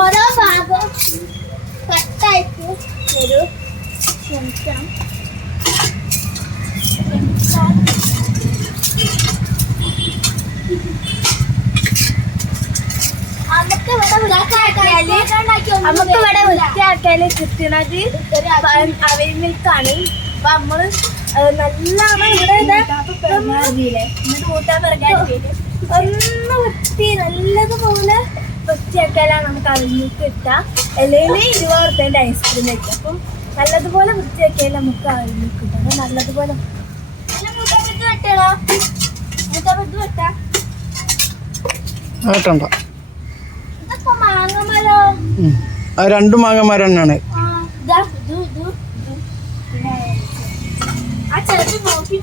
ഓരോ ഭാഗം കട്ടായിട്ട് ഒരു ക്ഷമിക്കണം. നമുക്ക് ഇവിടെ വൃത്തിയാക്കിയാല് കിട്ടണത് അവയിൽ മിൽക്കാണ്. അപ്പൊ നമ്മള് നല്ലോണം ഇവിടെ ഒന്ന് വൃത്തി നല്ലതുപോലെ വൃത്തിയാക്കിയാലാണ് നമുക്ക് അവയിൽ മിൽക്ക് കിട്ടുക. അല്ലെങ്കിൽ 20 റുപ്യേന്റെ ഐസ്ക്രീം കഴിക്കും. അപ്പം നല്ലതുപോലെ വൃത്തിയാക്കിയാൽ നമുക്ക് അവയിൽ മിൽക്ക് കിട്ടും. അപ്പൊ നല്ലതുപോലെ വെട്ടണോ? വെട്ടണ്ട. ഇതൊക്കെ മാങ്ങമരോ? അത് 2 മാങ്ങമരം തന്നെയാണ്. ആ ചെറുത് നോക്കി